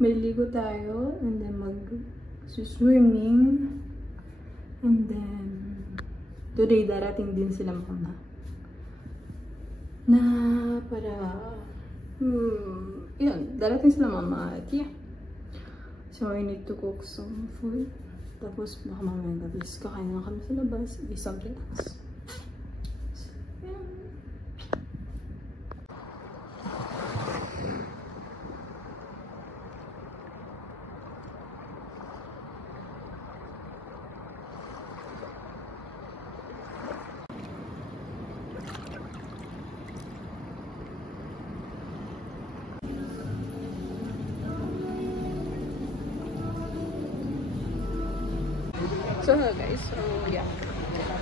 maliligo tayo, and then mag-swimming, and then today darating din sila mama na para yun, darating sila mama at yeah, so I need to cook some food, tapos baka mamayang gabi kakain na kami sa labas, be something else. So guys, so yeah,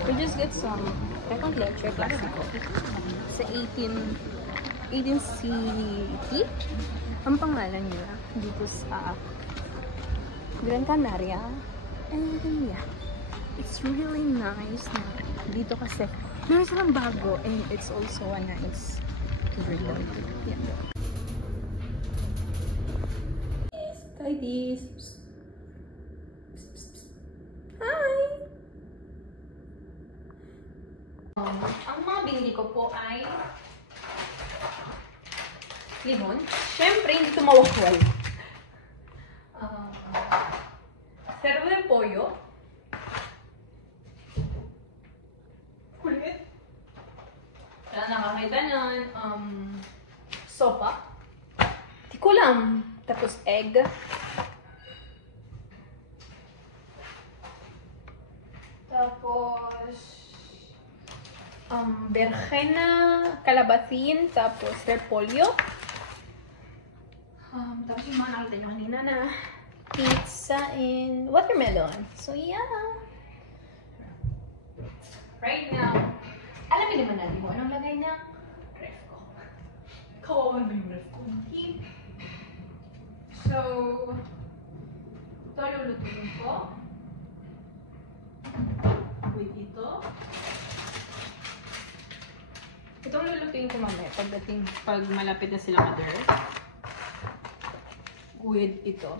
we just get some pecon leche classico sa 18 City. Ang pangalan niya dito sa Gran Canaria. And yeah, it's really nice na dito kasi meron silang bago, and it's also a nice drink. Yeah. Try this. Ang mga binili ko po ay limon. Siyempre, hindi ito mawakwal. Cerdo de pollo. Kulit. Wala nakakita nun. Sopa. Tikulam. Tapos egg. Tapos berjena, calabacin, tapos repolyo. Tapos yung mga nakita nyo kanina na pizza and watermelon. So yeah. Right now, alamin naman natin kung anong lagay ng ref ko. Kawawan ba yung ref ko? So, ito lulutuin ko. Wait, ito. Itong lulutuin ko mamaya pag malapit na sila mother. With ito.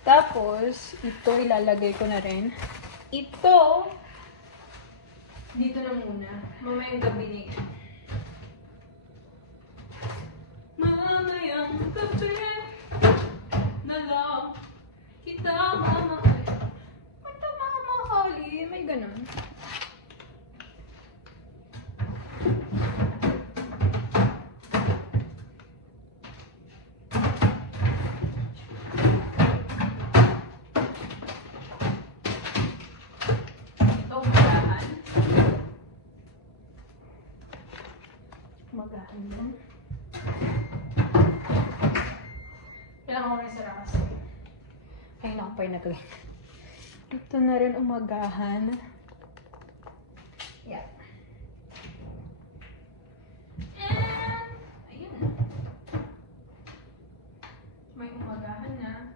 Tapos, ito ilalagay ko na rin. Ito, dito na muna. Mamayang gabi na yun. Mamayang gabi na lang kita mamahal. Kita mamahali. May ganun. Magahan yan. Kailangan ko rin sila kasi. Ay, nakapay na to. Ito na rin umagahan. Yeah. And, ayun. May umagahan na.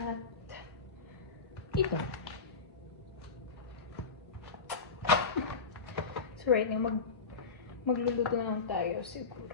At, ito. So right now, magluluto na lang tayo siguro.